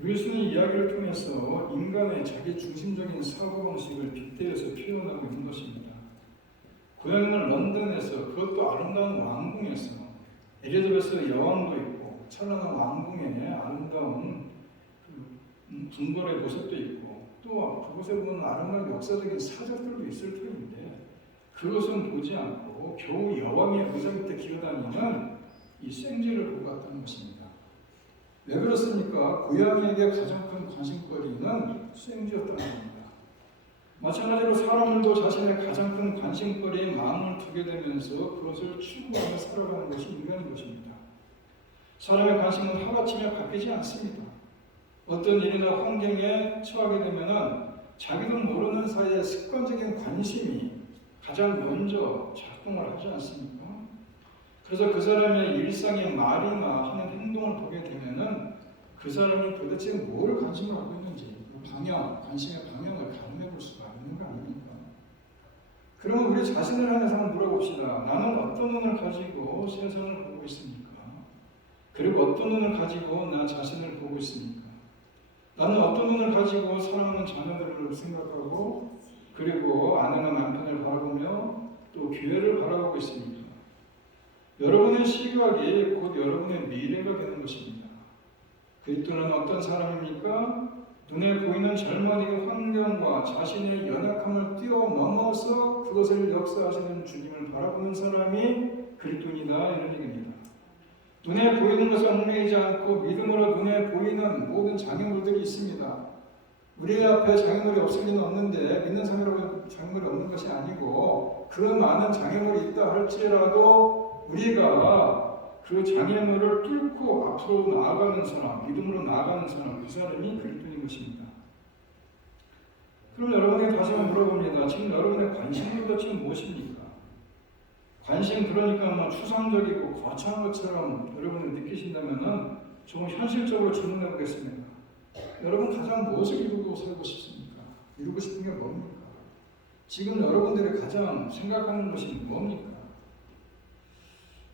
윌슨의 이야기를 통해서 인간의 자기 중심적인 사고방식을 빗대어서 표현하고 있는 것입니다. 고향은 런던에서, 그것도 아름다운 왕궁에서, 엘리자베스 여왕도 있고 찬란한 왕궁의 아름다운 궁궐의 모습도 있고, 또 그곳에 보면 아름다운 역사적인 사적들도 있을 터인데 그것은 보지 않고 겨우 여왕의 의자 밑에 기어다니는 이 생쥐를 보고 왔다는 것입니다. 왜 그렇습니까? 고양이에게 가장 큰 관심거리는 생쥐였다는 겁니다. 마찬가지로 사람들도 자신의 가장 큰 관심거리에 마음을 두게 되면서 그것을 추구하며 살아가는 것이 인간인 것입니다. 사람의 관심은 하루아침에 바뀌지 않습니다. 어떤 일이나 환경에 처하게 되면 자기도 모르는 사이에 습관적인 관심이 가장 먼저 작동을 하지 않습니까? 그래서 그 사람의 일상의 말이나 하는 행동을 보게 되면은 그 사람이 도대체 뭘 관심을 갖고 있는지 관심의 방향을 가늠해 볼 수가 있는 거 아닙니까? 그러면 우리 자신을 향해서 한번 물어봅시다. 나는 어떤 눈을 가지고 세상을 보고 있습니까? 그리고 어떤 눈을 가지고 나 자신을 보고 있습니까? 나는 어떤 눈을 가지고 사랑하는 자녀들을 생각하고 그리고 아내나 남편을 바라보며 또 교회를 바라보고 있습니까? 여러분의 시각이 곧 여러분의 미래가 되는 것입니다. 그리스도는 어떤 사람입니까? 눈에 보이는 젊은이의 환경과 자신의 연약함을 뛰어넘어서 그것을 역사하시는 주님을 바라보는 사람이 그리스도이다 이런 얘기입니다. 눈에 보이는 것을 얽매이지 않고 믿음으로 눈에 보이는 모든 장애물들이 있습니다. 우리 앞에 장애물이 없을 리는 없는데 믿는 사람이라고 장애물이 없는 것이 아니고 그 많은 장애물이 있다 할지라도 우리가 그 장애물을 뚫고 앞으로 나아가는 사람, 믿음으로 나아가는 사람, 그 사람이 그리스도인 것입니다. 그럼 여러분에게 다시 한번 물어봅니다. 지금 여러분의 관심은 도대체 무엇입니까? 관심 그러니까 뭐 추상적이고 거창한 것처럼 여러분이 느끼신다면 좀 현실적으로 질문해 보겠습니다. 여러분 가장 무엇을 이루고 살고 싶습니까? 이루고 싶은 게 뭡니까? 지금 여러분들이 가장 생각하는 것이 뭡니까?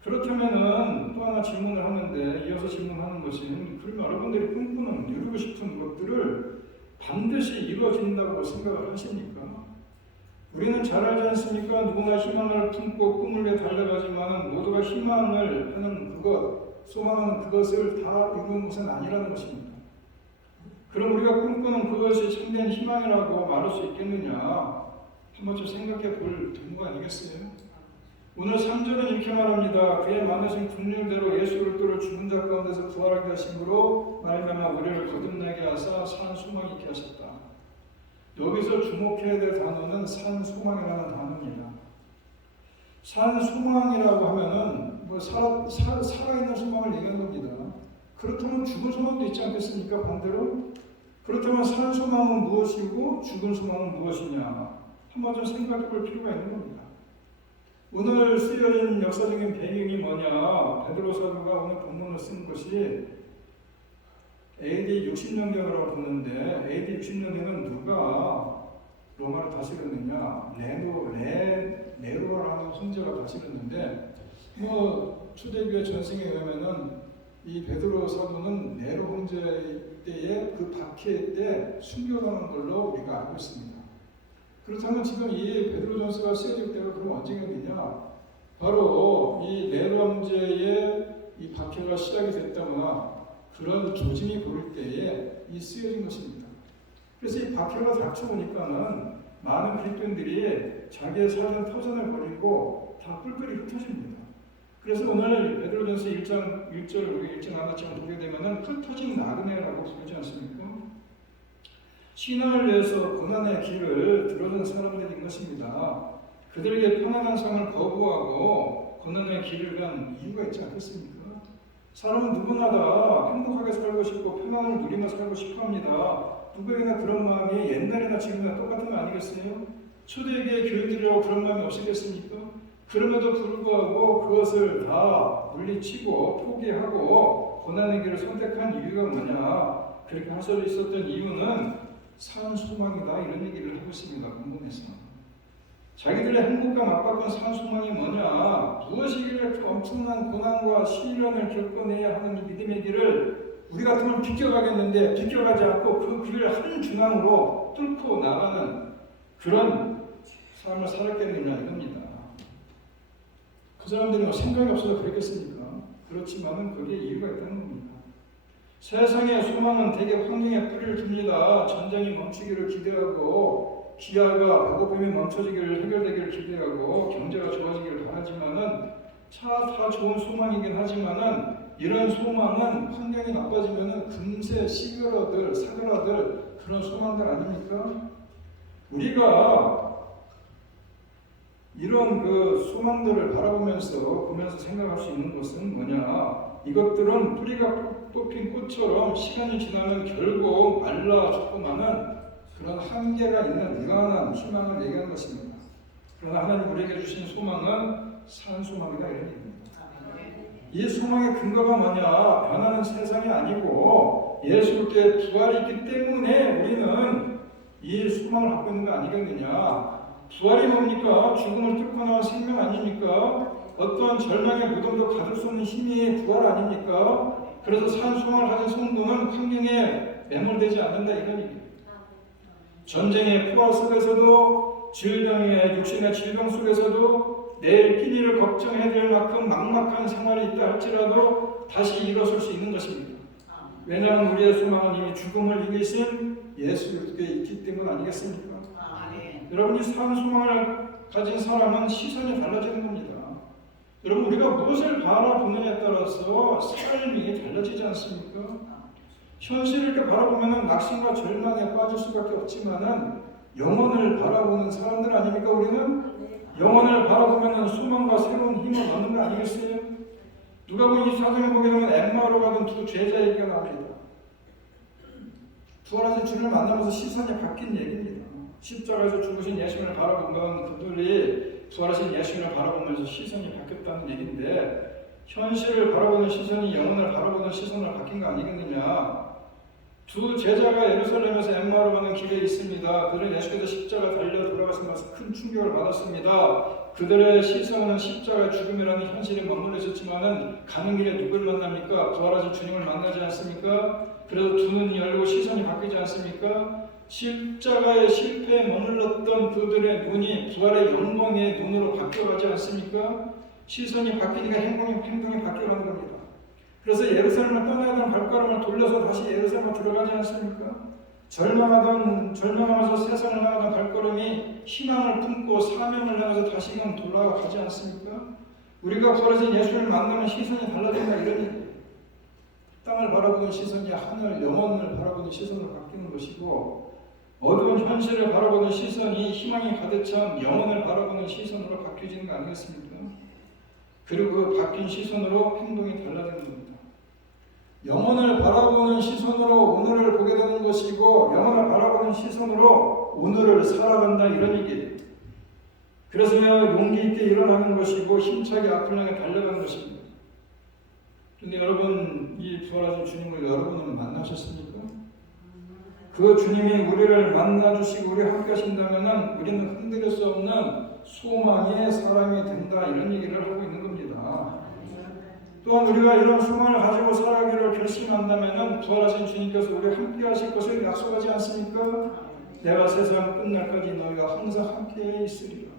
그렇다면은 또 하나 질문을 하는데 이어서 질문하는 것이 그럼 여러분들이 꿈꾸는 이루고 싶은 것들을 반드시 이루어진다고 생각을 하십니까? 우리는 잘 알지 않습니까? 누구나 희망을 품고 꿈을 위해 달려가지만 모두가 희망을 하는 그것, 소망하는 그것을 다 이루는 것은 아니라는 것입니다. 그럼 우리가 꿈꾸는 그것이 참된 희망이라고 말할 수 있겠느냐? 한번 좀 생각해 볼 동거 아니겠어요? 오늘 3절은 이렇게 말합니다. 그의 많으신 긍휼대로 예수 그리스도를 죽은 자 가운데서 부활하게 하심으로 말미암아 우리를 거듭나게 하사 산 소망 있게 하셨다. 여기서 주목해야 될 단어는 산 소망이라는 단어입니다. 산 소망이라고 하면은 살아있는 소망을 얘기하는 겁니다. 그렇다면 죽은 소망도 있지 않겠습니까? 반대로? 그렇다면 산 소망은 무엇이고 죽은 소망은 무엇이냐? 한번 좀 생각해 볼 필요가 있는 겁니다. 오늘 쓰여진 역사적인 배경이 뭐냐? 베드로 사도가 오늘 본문을 쓴 것이 AD 60년경이라고 보는데 AD 60년에는 누가 로마를 다스렸느냐? 네로라는 황제가 다스렸는데 초대교회 전승에 의하면은 이 베드로 사도는 네로 황제 때의 그 박해 때 순교당한 걸로 우리가 알고 있습니다. 그렇다면 지금 이 베드로전서가 쓰여질 때가 그럼 언제가 되냐? 바로 이 네로 황제의 이 박해가 시작이 됐다거나 그런 조짐이 보일 때에 이 쓰여진 것입니다. 그래서 이 박해가 닥쳐오니까는 많은 그리스도인들이 자기의 사전 터전을 버리고 다 뿔뿔이 흩어집니다. 그래서 오늘 베드로전서 1장 1절 우리 읽지 않았지만 보게 되면은 흩어진 나그네라고 부르지 않습니까? 신앙을 위해서 고난의 길을 들어선 사람들인 것입니다. 그들에게 편안한 삶을 거부하고 고난의 길을 간 이유가 있지 않겠습니까? 사람은 누구나 다 행복하게 살고 싶고 평안을 누리며 살고 싶어합니다. 누구에게나 그런 마음이 옛날이나 지금이나 똑같은 거 아니겠어요? 초대교회 교인들이라고 그런 마음이 없었겠습니까? 그럼에도 불구하고 그것을 다 물리치고 포기하고 고난의 길을 선택한 이유가 뭐냐? 그렇게 할 수 있었던 이유는 산 소망이다 이런 얘기를 하고 있습니다. 본문에서 자기들의 행복과 맞바꾼 산 소망이 뭐냐? 무엇이길래 그 엄청난 고난과 시련을 겪어내야 하는 이 믿음의 길을 우리 같으면 비껴가겠는데 비껴가지 않고 그 길을 한 중앙으로 뚫고 나가는 그런 삶을 살았겠느냐 이겁니다. 그 사람들이 뭐 생각이 없어서 그랬겠습니까? 그렇지만은 거기에 이유가 있다는 겁니다. 세상의 소망은 대개 환경에 뿌리를 둡니다. 전쟁이 멈추기를 기대하고 기아가 배고픔이 멈춰지기를 해결되기를 기대하고 경제가 좋아지기를 바라지만은 다 좋은 소망이긴 하지만은 이런 소망은 환경이 나빠지면은 금세 사그라들 그런 소망들 아닙니까? 우리가 이런 그 소망들을 보면서 생각할 수 있는 것은 뭐냐? 이것들은 뿌리가 뽑힌 꽃처럼 시간이 지나면 결국 말라 죽고만은 그런 한계가 있는 유한한 희망을 얘기하는 것입니다. 그러나 하나님 우리에게 주신 소망은 산소망이다 이런 얘기입니다. 이 소망의 근거가 뭐냐? 변하는 세상이 아니고 예수께 부활이 있기 때문에 우리는 이 소망을 갖고 있는 거 아니겠느냐? 부활이 뭡니까? 죽음을 뚫고 나온 생명 아닙니까? 어떠한 절망의 무덤도 가둘 수 없는 힘이 부활 아닙니까? 그래서 산소망을 가진 성도는 환경에 매몰되지 않는다 이런 얘기입니다. 전쟁의 포화 속에서도 질병의 육신의 질병 속에서도 내일 끼니를 걱정해야 될 만큼 막막한 생활이 있다 할지라도 다시 일어설 수 있는 것입니다. 왜냐하면 우리의 소망은 이미 죽음을 이기신 예수 그리스도에 있기 때문 아니겠습니까? 여러분이 산 소망을 가진 사람은 시선이 달라지는 겁니다. 여러분 우리가 무엇을 바라보느냐에 따라서 삶이 달라지지 않습니까? 현실을 이렇게 바라보면 낙심과 절망에 빠질 수밖에 없지만은 영혼을 바라보는 사람들 아닙니까? 우리는 영혼을 바라보면 소망과 새로운 힘을 얻는 거 아니겠어요? 누가복음 24장에 보게 되면 엠마오로 가던 두 제자 얘기가 나옵니다. 부활하신 주님을 만나면서 시선이 바뀐 얘기입니다. 십자가에서 죽으신 예수님을 바라본 건 그들이 부활하신 예수님을 바라보면서 시선이 바뀌었다는 얘기인데 현실을 바라보는 시선이 영혼을 바라보는 시선으로 바뀐 거 아니겠느냐? 두 제자가 예루살렘에서 엠마오로 가는 길에 있습니다. 그들은 예수께서 십자가 달려 돌아가시면서 큰 충격을 받았습니다. 그들의 시선은 십자가의 죽음이라는 현실에 머물러 있었지만은 가는 길에 누굴 만납니까? 부활하신 주님을 만나지 않습니까? 그래서 두 눈이 열리고 시선이 바뀌지 않습니까? 십자가의 실패에 머물렀던 그들의 눈이 부활의 영광의 눈으로 바뀌어가지 않습니까? 시선이 바뀌니까 행동이 바뀌어가는 겁니다. 그래서 예루살렘을 떠나야 되는 발걸음을 돌려서 다시 예루살렘에 들어가지 않습니까? 절망하면서 세상을 향하던 발걸음이 희망을 품고 사명을 향해서 다시금 돌아가지 않습니까? 우리가 부활하신 예수를 만나면 시선이 달라진다 이런 얘기예요. 땅을 바라보는 시선이 하늘, 영혼을 바라보는 시선으로 바뀌는 것이고 어두운 현실을 바라보는 시선이 희망이 가득 찬 영혼을 바라보는 시선으로 바뀌어지는 거 아니겠습니까? 그리고 그 바뀐 시선으로 행동이 달라지는 겁니다. 영혼을 바라보는 시선으로 오늘을 보게 되는 것이고 영혼을 바라보는 시선으로 오늘을 살아간다 이런 얘기예요. 그래서 용기 있게 일어나는 것이고 힘차게 앞을 향해 달려가는 것입니다. 그런데 여러분 이 부활하신 주님을 여러분은 만나셨습니까? 그 주님이 우리를 만나주시고 우리 함께 하신다면 우리는 흔들릴 수 없는 소망의 사람이 된다 이런 얘기를 하고 있는 겁니다. 또한 우리가 이런 소망을 가지고 살아가기를 결심한다면 부활하신 주님께서 우리 함께 하실 것을 약속하지 않습니까? 내가 세상 끝날까지 너희가 항상 함께 있으리라.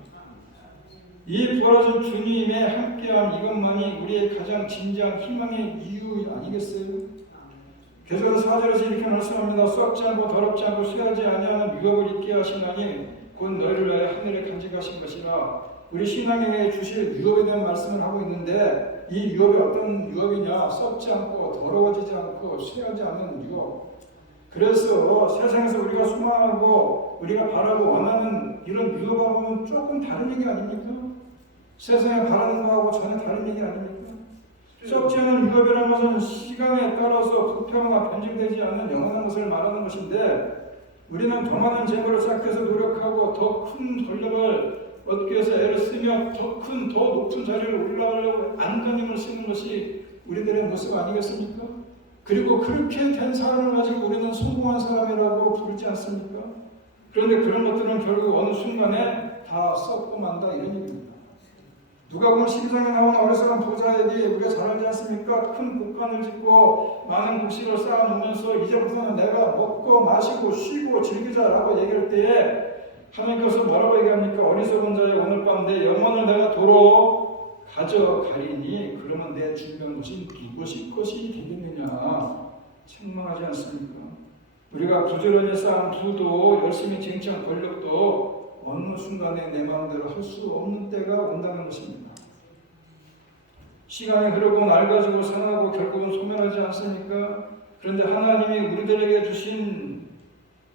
이 부활하신 주님의 함께함 이것만이 우리의 가장 진지한 희망의 이유 아니겠어요? 계속해서 4절에서 이렇게 말씀합니다. 썩지 않고 더럽지 않고 쇠하지 아니하는 유업을 입게 하시나니 곧 너희를 위하여 하늘에 간직하신 것이라. 우리 신앙에게 주실 유업에 대한 말씀을 하고 있는데 이 유업이 어떤 유업이냐? 썩지 않고 더러워지지 않고 쇠하지 않는 유업. 그래서 세상에서 우리가 소망하고 우리가 바라고 원하는 이런 유업하고는 조금 다른 얘기 아닙니까? 세상에 바라는 거하고 전혀 다른 얘기 아닙니까? 썩지 않은 유업이라는 것은 시간에 따라서 부패하거나 변질되지 않는 영원한 것을 말하는 것인데 우리는 더 많은 재물을 쌓기 위해서 노력하고 더 큰 권력을 얻기 위해서 애를 쓰며 더 높은 자리를 올라가려고 안간힘을 쓰는 것이 우리들의 모습 아니겠습니까? 그리고 그렇게 된 사람을 가지고 우리는 성공한 사람이라고 부르지 않습니까? 그런데 그런 것들은 결국 어느 순간에 다 썩고 만다 이런 얘기입니다. 누가복음 12장에 나온 어리석은 부자에게 우리가 잘 알지 않습니까? 큰 곡간을 짓고 많은 곡식을 쌓아놓으면서 이제부터는 내가 먹고 마시고 쉬고 즐기자라고 얘기할 때에 하나님께서 뭐라고 얘기합니까? 어리석은 자여 오늘 밤 내 영혼을 내가 도로 가져가리니 그러면 내 준비한 것이 누구시 것이 되겠느냐 책망하지 않습니까? 우리가 부지런히 쌓은 부도 열심히 쟁취한 권력도 어느 순간에 내 마음대로 할 수 없는 때가 온다는 것입니다. 시간이 흐르고 낡아지고 상하고 결국은 소멸하지 않습니까? 그런데 하나님이 우리들에게 주신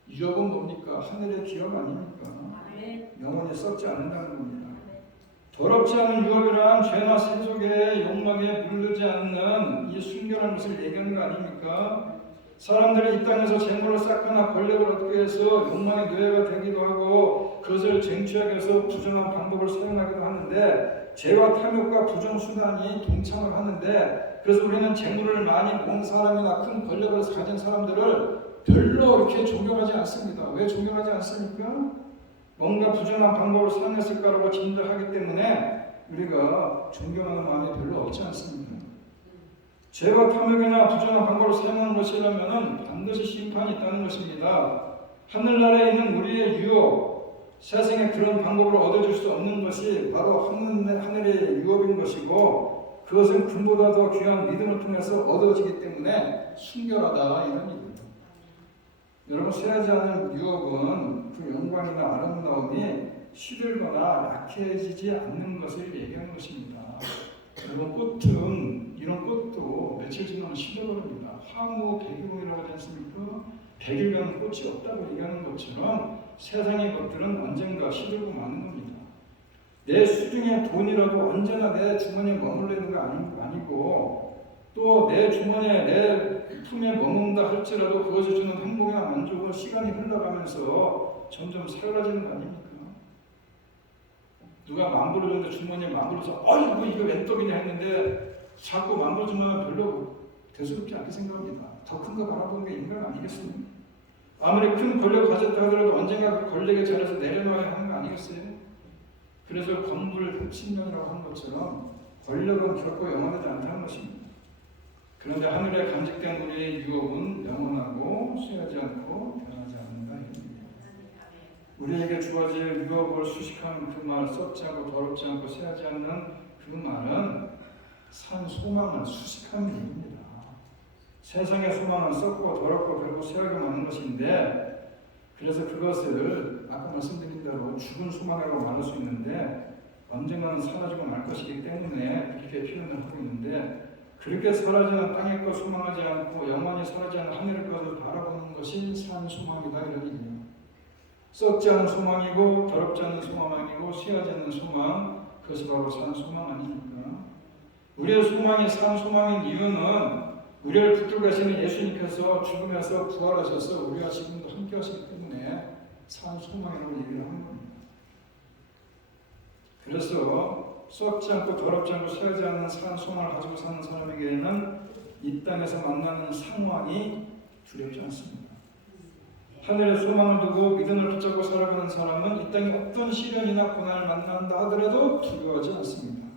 유업은 뭡니까? 하늘의 기업 아닙니까? 영원히 썩지 않는다는 겁니다. 더럽지 않은 유업이란 죄나 세속의 욕망에 물들지 않는 이 순결한 것을 얘기하는 거 아닙니까? 사람들이 이 땅에서 재물을 쌓거나 권력을 얻기 위해서 욕망의 노예가 되기도 하고 그것을 쟁취하기 위해서 부정한 방법을 사용하기도 하는데 죄와 탐욕과 부정수단이 동참을 하는데 그래서 우리는 재물을 많이 모은 사람이나 큰 권력을 가진 사람들을 별로 이렇게 존경하지 않습니다. 왜 존경하지 않습니까? 뭔가 부정한 방법을 사용했을까라고 짐작하기 때문에 우리가 존경하는 마음이 별로 없지 않습니다. 죄와 탐욕이나 부정한 방법을 사용하는 것이라면 반드시 심판이 있다는 것입니다. 하늘나라에 있는 우리의 유업, 세상에 그런 방법을 얻어줄 수 없는 것이 바로 하늘의 유업인 것이고 그것은 금보다 더 귀한 믿음을 통해서 얻어지기 때문에 순결하다 이런 얘기입니다. 여러분 쇠하지 않은 유업은 그 영광이나 아름다움이 시들거나 약해지지 않는 것을 얘기하는 것입니다. 여러분 꽃은 이런 꽃도 며칠 지나면 시들어버립니다. 황후 백일홍이라고 하지 않습니까? 100일간 꽃이 없다고 얘기하는 것처럼 세상의 것들은 언젠가 시들고 마는 겁니다. 내 수중에 돈이라도 언제나 내 주머니에 머물러 있는 거 아니고 또 내 주머니에 내 품에 머문다 할지라도 그것이 주는 행복이나 만족은 시간이 흘러가면서 점점 사라지는 거 아닙니까? 누가 만불을 줬는데 주머니에 만불을 줘서 어이구 이거 웬 떡이냐 했는데 자꾸 만불 주면 별로 대수롭지 않게 생각합니다. 더 큰 거 바라보는 게 인간 아니겠습니까? 아무리 큰 권력을 가졌다 하더라도 언젠가 그 권력의 자리에서 내려놔야 하는 거 아니겠어요? 그래서 권불 흡신명이라고 하는 것처럼 권력은 결코 영원하지 않다는 것입니다. 그런데 하늘에 간직된 우리의 유업은 영원하고 쇠하지 않고 변하지 않는다. 우리에게 주어질 유업을 수식하는 그 말, 썩지 않고 더럽지 않고 쇠하지 않는 그 말은 산 소망을 수식하는 얘기입니다. 세상의 소망은 썩고 더럽고 그리고 쇠하게 많은 것인데 그래서 그것을 아까 말씀드린 대로 죽은 소망이라고 말할 수 있는데 언젠가는 사라지고 말 것이기 때문에 그렇게 표현을 하고 있는데 그렇게 사라지는 땅의 것 소망하지 않고 영원히 사라지지 않는 하늘의 것을 바라보는 것이 산 소망이다 이런 얘기예요. 썩지 않은 소망이고 더럽지 않은 소망이고 쇠하지 않는 소망 그것이 바로 산 소망 아닙니까? 우리의 소망이 산 소망인 이유는 우리를 붙들고 계시는 예수님께서 죽음에서 부활하셔서 우리와 지금도 함께 하시기 때문에 산 소망이라고 얘기를 하는 겁니다. 그래서 썩지 않고 더럽지 않고 쇠하지 않는 산 소망을 가지고 사는 사람에게는 이 땅에서 만나는 상황이 두렵지 않습니다. 하늘의 소망을 두고 믿음을 붙잡고 살아가는 사람은 이 땅에 어떤 시련이나 고난을 만난다 하더라도 두려워하지 않습니다.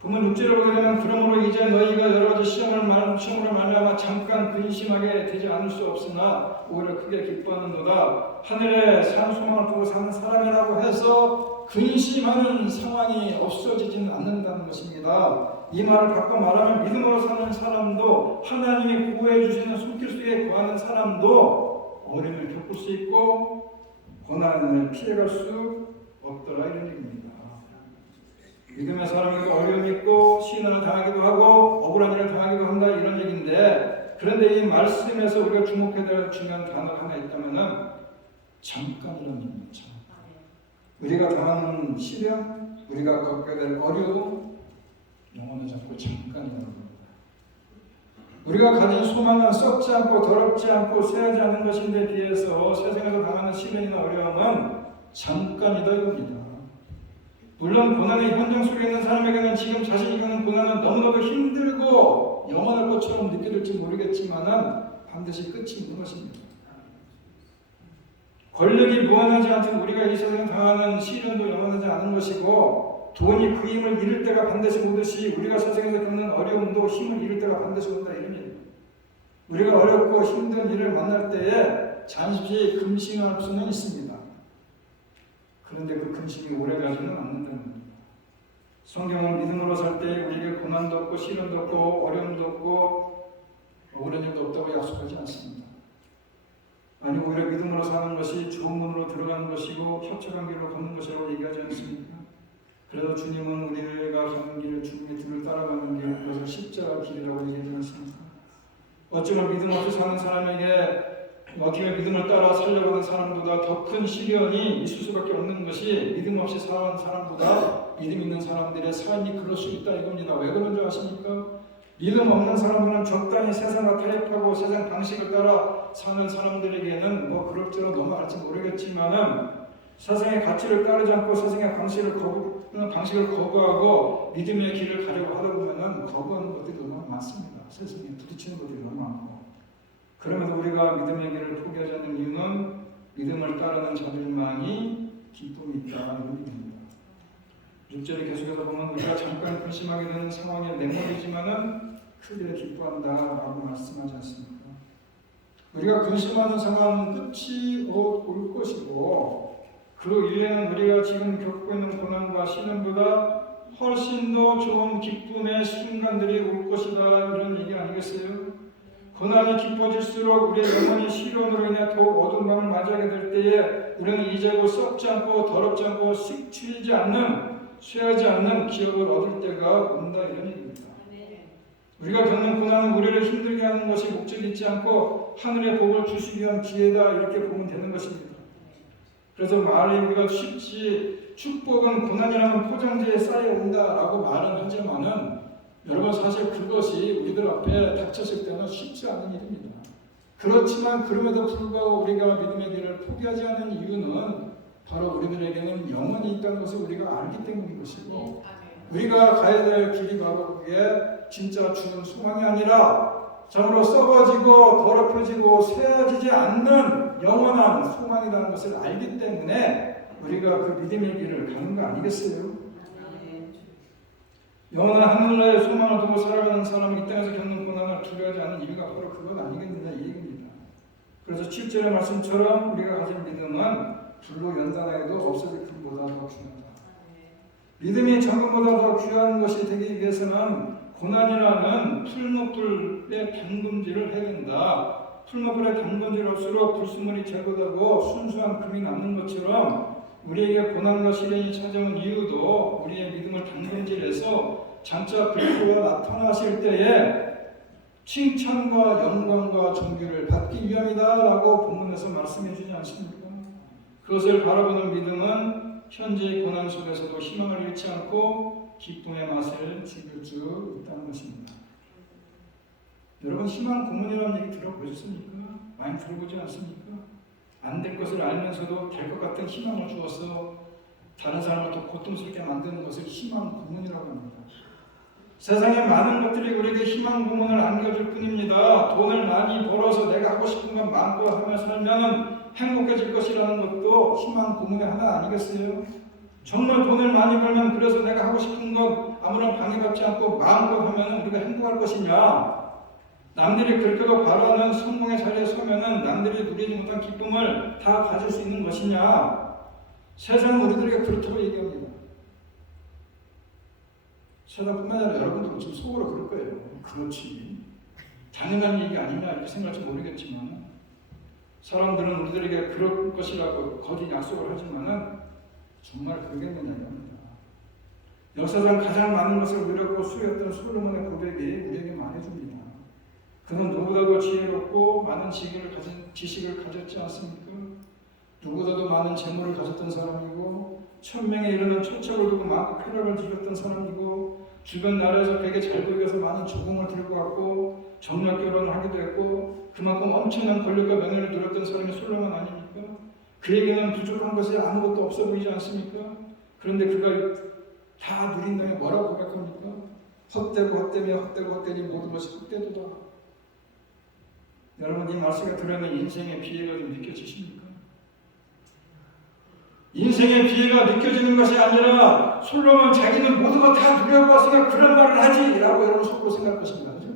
보면 6절에 보게 되면 그러므로 이제 너희가 여러 가지 시험으로 말미암아 잠깐 근심하게 되지 않을 수 없으나 오히려 크게 기뻐하는도다. 하늘에 산 소망을 두고 사는 사람이라고 해서 근심하는 상황이 없어지지는 않는다는 것입니다. 이 말을 바꿔 말하면 믿음으로 사는 사람도 하나님이 보호해 주시는 손길 속에 거하는 사람도 어려움을 겪을 수 있고 고난을 피해갈 수 없더라 이런 얘기입니다. 믿음의 사람에게 어려움이 있고 시련을 당하기도 하고 억울한 일을 당하기도 한다 이런 얘기인데 그런데 이 말씀에서 우리가 주목해야 될 중요한 단어가 하나 있다면 잠깐이라는 얘기죠. 우리가 당하는 시련, 우리가 겪게 될 어려움 영원하지 않고 잠깐이라는 겁니다. 우리가 가진 소망은 썩지 않고 더럽지 않고 쇠하지 않는 것인데 비해서 세상에서 당하는 시련이나 어려움은 잠깐이다 이겁니다. 물론 고난의 현장 속에 있는 사람에게는 지금 자신이 겪는 고난은 너무나도 힘들고 영원할 것처럼 느껴질지 모르겠지만 반드시 끝이 있는 것입니다. 권력이 무한하지 않든 우리가 이 세상에 당하는 시련도 영원하지 않은 것이고 돈이 그 힘을 잃을 때가 반드시 오듯이 우리가 세상에서 겪는 어려움도 힘을 잃을 때가 반드시 온다 이런 얘기예요. 우리가 어렵고 힘든 일을 만날 때에 잠시 근심할 수는 있습니다. 그런데 그 근심이 오래가지는 않는다는 겁니다. 성경은 믿음으로 살 때 우리에게 고난도 없고 시련도 없고 어려움도 없고 억울한 일도 없다고 약속하지 않습니다. 아니 오히려 믿음으로 사는 것이 좋은 문으로 들어가는 것이고 협착한 길로 걷는 것이라고 얘기하지 않습니까? 그래서 주님은 우리가 가는 길, 주님의 뒤를 따라가는 길, 그것을 십자가 길이라고 얘기하지 않습니까? 어쩌면 믿음 없이 사는 사람에게 어떻게 믿음을 따라 살려가는 사람보다 더 큰 시련이 있을 수밖에 없는 것이 믿음 없이 살아가는 사람보다 믿음 있는 사람들의 삶이 그럴 수 있다 이겁니다. 왜 그런 줄 아십니까? 믿음 없는 사람들은 적당히 세상과 타협하고 세상 방식을 따라 사는 사람들에게는 뭐 그럴지라 너무 알지 모르겠지만은 세상의 가치를 따르지 않고 세상의 방식을 거부하고 믿음의 길을 가려고 하다 보면은 거부하는 것들이 너무 많습니다. 세상에 부딪히는 것들이 너무 많고. 그러면서 우리가 믿음의 길을 포기하지 않는 이유는 믿음을 따르는 자들만이 기쁨이 있다 이런 얘기입니다. 6절에 계속해서 보면 우리가 잠깐 근심하게 되는 상황에 내몰리지만은 크게 기뻐한다라고 말씀하지 않습니까? 우리가 근심하는 상황은 끝이 올 것이고 그 이후에는 우리가 지금 겪고 있는 고난과 시련보다 훨씬 더 좋은 기쁨의 순간들이 올 것이다 이런 얘기 아니겠어요? 고난이 깊어질수록 우리의 영혼이 시련으로 인해 더욱 어두운 밤을 맞이하게 될 때에 우리는 이제고 썩지 않고 더럽지 않고 식추이지 않는 쇠하지 않는 기업을 얻을 때가 온다 이런 얘기입니다. 우리가 겪는 고난은 우리를 힘들게 하는 것이 목적이 있지 않고 하늘의 복을 주시기 위한 기회다 이렇게 보면 되는 것입니다. 그래서 말이 우리가 쉽지 축복은 고난이라는 포장지에 쌓여온다라고 말은 하지만은 여러분 사실 그것이 우리들 앞에 닥쳤을 때는 쉽지 않은 일입니다. 그렇지만 그럼에도 불구하고 우리가 믿음의 길을 포기하지 않는 이유는 바로 우리들에게는 영원히 있다는 것을 우리가 알기 때문인 것이고 우리가 가야 될 길이 바로 그게 진짜 죽은 소망이 아니라 참으로 썩어지고 더럽혀지고 쇠해지지 않는 영원한 소망이라는 것을 알기 때문에 우리가 그 믿음의 길을 가는 거 아니겠어요? 영원한 하늘나라의 소망을 두고 살아가는 사람이 이 땅에서 겪는 고난을 두려워하지 않는 이유가 바로 그건 아니겠느냐 이 얘기입니다. 그래서 7절의 말씀처럼 우리가 가진 믿음은 불로 연단하여도 없어질 금보다 더 귀하다. 믿음이 정금보다 더 귀한 것이 되기 위해서는 고난이라는 풀무불의 담금질을 해야 된다. 풀무불의 담금질 없을수록 불순물이 제거되고 순수한 금이 남는 것처럼 우리에게 고난과 시련이 찾아온 이유도 우리의 믿음을 담금질해서 장차 그리스도가 나타나실 때에 칭찬과 영광과 존귀를 받기 위함이다라고 본문에서 말씀해 주지 않습니까? 그것을 바라보는 믿음은 현재의 고난 속에서도 희망을 잃지 않고 기쁨의 맛을 즐길 수 있다는 것입니다. 여러분 희망 고문이라는 얘기 들어보셨습니까? 많이 들어보지 않습니까? 안 될 것을 알면서도 될 것 같은 희망을 주어서 다른 사람을 더 고통스럽게 만드는 것을 희망 고문이라고 합니다. 세상에 많은 것들이 우리에게 희망 고문을 안겨줄 뿐입니다. 돈을 많이 벌어서 내가 하고 싶은 건 마음껏 하며 살면 행복해질 것이라는 것도 희망 고문의 하나 아니겠어요? 정말 돈을 많이 벌면 그래서 내가 하고 싶은 것 아무런 방해받지 않고 마음껏 하면 우리가 행복할 것이냐? 남들이 그렇게도 바라는 성공의 자리에 서면은 남들이 누리지 못한 기쁨을 다 가질 수 있는 것이냐? 세상은 우리들에게 그렇다고 얘기합니다. 세상뿐만 아니라 여러분도 지금 속으로 그럴 거예요. 그렇지. 당연한 얘기 아니냐 이렇게 생각할지 모르겠지만 사람들은 우리들에게 그럴 것이라고 거짓 약속을 하지만은 정말 그러겠느냐 이겁니다. 역사상 가장 많은 것을 누렸고 수였던 솔로몬의 고백이 우리에게 말해줍니다. 그는 누구보다도 지혜롭고 많은 지식을 가졌지 않습니까? 누구보다도 많은 재물을 가졌던 사람이고 1000명에 이르는 초책을 두고 많고 쾌락을 즐겼던 사람이고 주변 나라에서 되게 잘 보여서 많은 조공을 들고 왔고 정략 결혼을 하기도 했고 그만큼 엄청난 권력과 명예를 누렸던 사람이 솔로몬 아닙니까? 그에게는 부족한 것이 아무것도 없어 보이지 않습니까? 그런데 그가 다 누린 다음에 뭐라고 고백합니까? 헛되고 헛되며 헛되고 헛되니 모든 것이 헛되도다. 여러분 이 말씀을 들으면 인생의 비애가 좀 느껴지십니까? 인생 인생의 비애가 느껴지는 것이 아니라 솔로몬은 자기는 모든 거 다 누려봤으니까 그런 말을 하지 라고 여러분 속으로 생각할 것입니다. 그죠?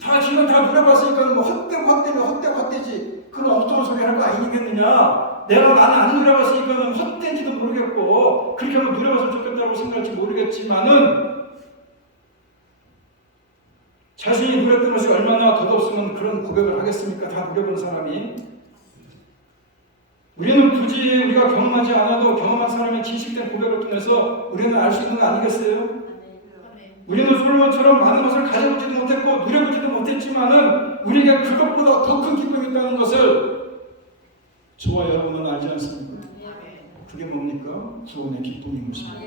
다 지금 다 누려봤으니까 뭐 헛되지 그런 엉뚱한 소리 할 거 아니겠느냐. 나는 안 누려봤으니까 헛된지도 모르겠고 그렇게 하면 누려봤으면 좋겠다고 생각할지 모르겠지만은 자신이 누렸던 것이 얼마나 덧없으면 그런 고백을 하겠습니까? 다 누려본 사람이. 우리는 굳이 우리가 경험하지 않아도 경험한 사람의 지식된 고백을 통해서 우리는 알 수 있는 거 아니겠어요? 우리는 솔로몬처럼 많은 것을 가져보지도 못했고 누려보지도 못했지만은 우리에게 그것보다 더 큰 기쁨이 있다는 것을 저와 여러분은 알지 않습니까? 그게 뭡니까? 구원의 기쁨인 것입니다.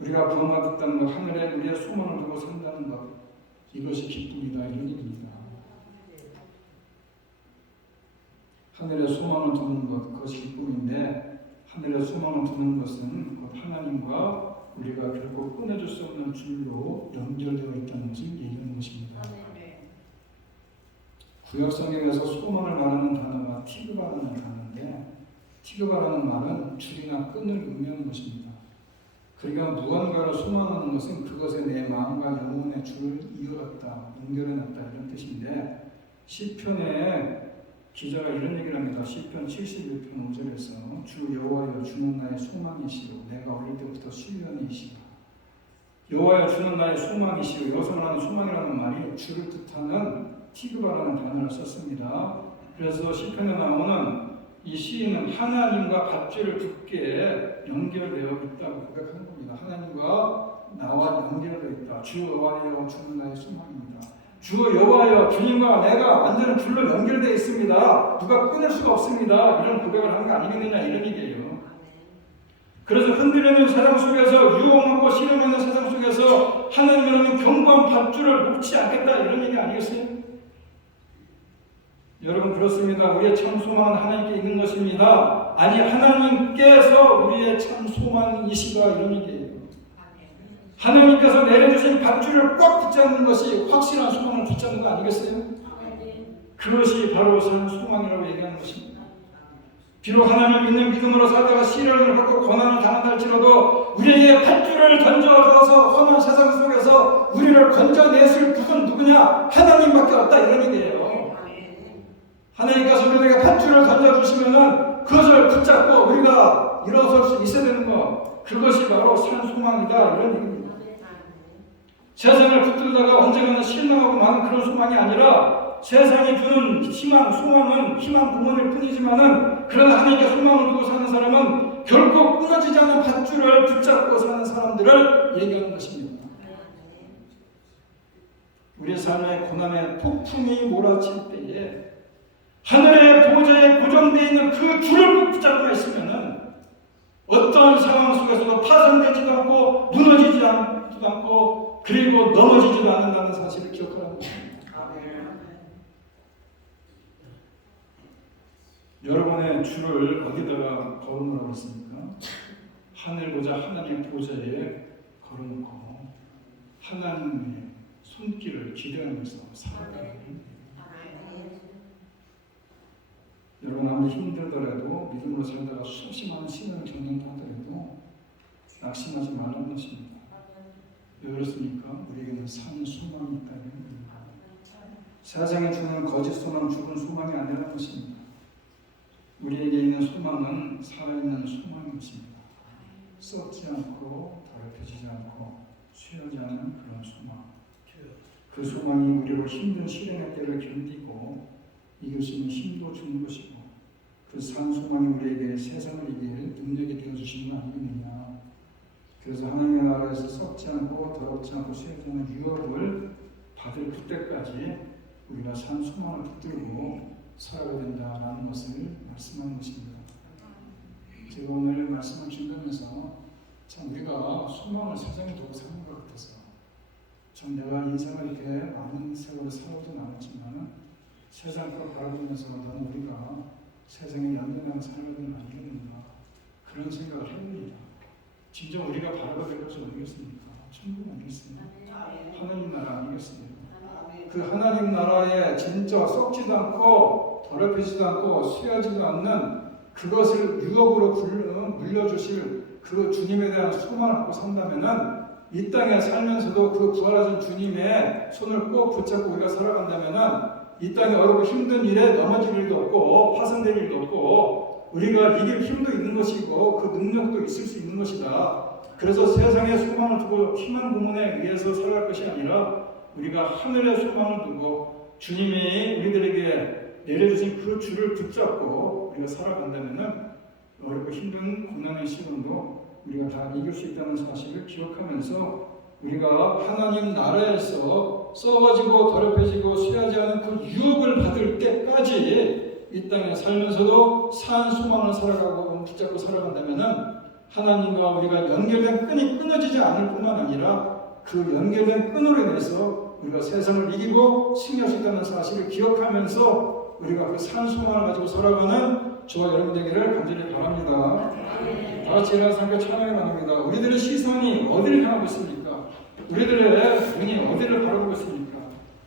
우리가 구원받았다는 것, 하늘에 우리의 소망을 두고 산다는 것, 이것이 기쁨이다 이런 얘기입니다. 하늘에 소망을 두는 것, 그것이 기쁨인데 하늘에 소망을 두는 것은 곧 하나님과 우리가 결코 끊어줄 수 없는 줄로 연결되어 있다는 것을 얘기하는 것입니다. 구약 성경에서 소망을 말하는 단어가 티그바라는 단어인데 티그바라는 말은 줄이나 끈을 의미하는 것입니다. 그러니까 무언가를 소망하는 것은 그것에 내 마음과 영혼의 줄을 이어갔다, 연결해놨다 이런 뜻인데 시편에 기자가 이런 얘기를 합니다. 시편 71편 5절에서 주 여호와여 주는 나의 소망이시오 내가 어릴 때부터 수련이시오. 여호와여 주는 나의 소망이시오. 여기서 말하는 소망이라는 말이 주를 뜻하는 티그바라는 단어를 썼습니다. 그래서 시편에 나오는 이 시인은 하나님과 밧줄을 굳게 연결되어 있다고 고백하는 겁니다. 하나님과 나와 연결되어 있다. 주 여호와여 주는 나의 소망입니다. 주 여호와여 주님과 내가 완전히 줄로 연결되어 있습니다. 누가 끊을 수가 없습니다. 이런 고백을 하는 거 아니겠느냐 이런 얘기예요. 그래서 흔들리는 세상 속에서 유혹하고 시름하는 세상 속에서 하나님은 견고한 밧줄을 놓지 않겠다 이런 얘기 아니겠어요? 여러분 그렇습니다. 우리의 참 소망은 하나님께 있는 것입니다. 아니 하나님께서 우리의 참 소망이시다 이런 얘기예요. 하나님께서 내려주신 밧줄을 꽉 붙잡는 것이 확실한 소망을 붙잡는 거 아니겠어요? 그것이 바로 참 소망이라고 얘기하는 것입니다. 비록 하나님을 믿는 믿음으로 살다가 시련을 받고 고난을 당한다 할지라도 우리에게 밧줄을 던져줘서 험한 세상 속에서 우리를 건져냈을 그분 누구냐? 하나님밖에 없다 이런 얘기예요. 하나님께서 우리에게 밧줄을 던져주시면은 그것을 붙잡고 우리가 일어설 수 있어야 되는 것, 그것이 바로 산 소망이다 이런 얘기입니다. 세상을 붙들다가 언젠가는 실망하고 마는 그런 소망이 아니라 세상이 주는 희망, 소망은 희망 부문일 뿐이지만은 그러나 하나님께 소망을 두고 사는 사람은 결코 끊어지지 않는 밧줄을 붙잡고 사는 사람들을 얘기하는 것입니다. 우리의 삶의 고난의 폭풍이 몰아칠 때에 하늘의 보좌에 고정되어 있는 그 줄을 꼭 붙잡고 있으면은 어떤 상황 속에서도 파손되지도 않고 무너지지 않지도 않고 그리고 넘어지지도 않는다는 사실을 기억하라는 것입니다. 여러분의 줄을 어디다가 걸어놓으라고 했습니까? 하늘 보좌 하나님의 보좌에 걸어놓고 하나님의 손길을 기대하면서 살아가는 여러분 아무리 힘들더라도 믿음으로 살다가 수없이 많은 시련을 겪는다 하더라도 낙심하지 말라는 것입니다. 왜 그렇습니까? 우리에게는 산 소망이 있다는 겁니다. 세상에 주는 거짓 소망, 죽은 소망이 아니라는 것입니다. 우리에게 있는 소망은 살아있는 소망인 것입니다. 썩지 않고 더럽혀지지 않고 쇠하지 않은 그런 소망. 그 소망이 우리로 힘든 시련의 때를 견디고 이길 수 있는 힘도 주는 것이고 그 산 소망이 우리에게 세상을 이길 능력이 되어주시는 거 아니겠느냐. 그래서 하나님의 나라에서 썩지 않고 더럽지 않고 쇠하지 않은 유업을 받을 그때까지 우리가 산 소망을 붙들고 살아야 된다라는 것을 말씀하는 것입니다. 제가 오늘 말씀을 준비하면서 참 우리가 소망을 세상에 두고 사는 것 같아서 참 내가 인생을 이렇게 많은 세월을 살아오진 않았지만 세상 걸 바라보면서 나는 우리가 세상에 연연하게 살아야 되는 거 아니겠는가 그런 생각을 해봅니다. 진정 우리가 바라봐야 될 것이 어디겠습니까? 천국 아니겠습니까? 하나님 나라 아니겠습니까? 그 하나님 나라에 진짜 썩지도 않고 더럽히지도 않고 쇠하지도 않는 그것을 유업으로 물려주실 그 주님에 대한 소망을 갖고 산다면은 이 땅에 살면서도 그 부활하신 주님의 손을 꼭 붙잡고 우리가 살아간다면은 이 땅에 어렵고 힘든 일에 넘어질 일도 없고 파손될 일도 없고 우리가 이길 힘도 있는 것이고 그 능력도 있을 수 있는 것이다. 그래서 세상에 소망을 두고 희망 고문에 의해서 살아갈 것이 아니라 우리가 하늘에 소망을 두고 주님이 우리들에게 내려주신 그 줄을 붙잡고 우리가 살아간다면은 어렵고 힘든 고난의 시간도 우리가 다 이길 수 있다는 사실을 기억하면서 우리가 하나님 나라에서 썩어지고 더럽혀지고 쇠하지 않은 그 유업을 받을 때까지 이 땅에 살면서도 산 소망을 살아가고 붙잡고 살아간다면은 하나님과 우리가 연결된 끈이 끊어지지 않을 뿐만 아니라 그 연결된 끈으로 인해서 우리가 세상을 이기고 승리할 수 있다는 사실을 기억하면서 우리가 그 산 소망을 가지고 살아가는 저와 여러분 되기를 간절히 바랍니다. 다 같이 일어나서 함께 찬양해 나갑니다. 우리들의 시선이 어디를 향하고 있습니까? 우리들의 눈이 어디를 바라보고 있습니까?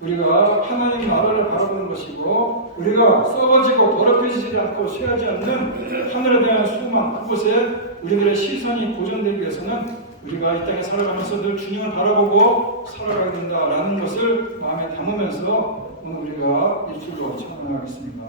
우리가 하나님 나라를 바라보는 것이고 우리가 썩어지고 더럽혀지지 않고 쇠하지 않는 하늘에 대한 소망, 그곳에 우리들의 시선이 고정되기 위해서는 우리가 이 땅에 살아가면서 늘 주님을 바라보고 살아가야 된다라는 것을 마음에 담으면서 오늘 우리가 일주일로 찬양하겠습니다.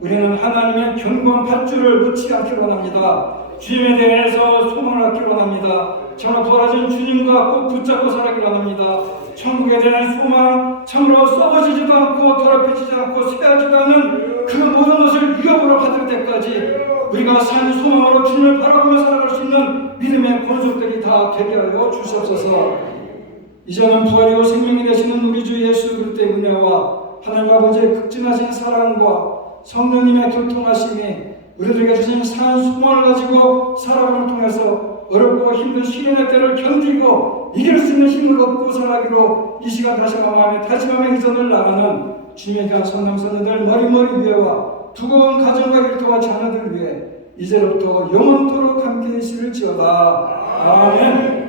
우리는 하나님의 견고한 밧줄을 놓지 않기로 원합니다. 주님에 대해서 소망을 갖기로 원합니다. 정말 부활하신 주님과 꼭 붙잡고 살아기로 원합니다. 천국에 대한 소망, 참으로 썩어지지도 않고 더럽혀지지 않고 쇠하지도 않은 그 모든 것을 위협으로 받을 때까지 우리가 산 소망으로 주님을 바라보며 살아갈 수 있는 믿음의 권속들이 다 되게 하여 주시옵소서. 이제는 부활이요 생명이 되시는 우리 주 예수 그리스도의 은혜와 하나님 아버지의 극진하신 사랑과 성령님의 교통하심이 우리들에게 주신 산 소망을 가지고 살아감을 통해서 어렵고 힘든 시련의 때를 견디고 이길 수 있는 힘을 얻고 살아가기로 이 시간 다시 마음에 다짐하며 이전을 나가는 주님의 귀한 성남선녀들 머리머리 위에와 두꺼운 가정과 일터와 자녀들 위해 이제로부터 영원토록 함께 있을지어다. 아멘.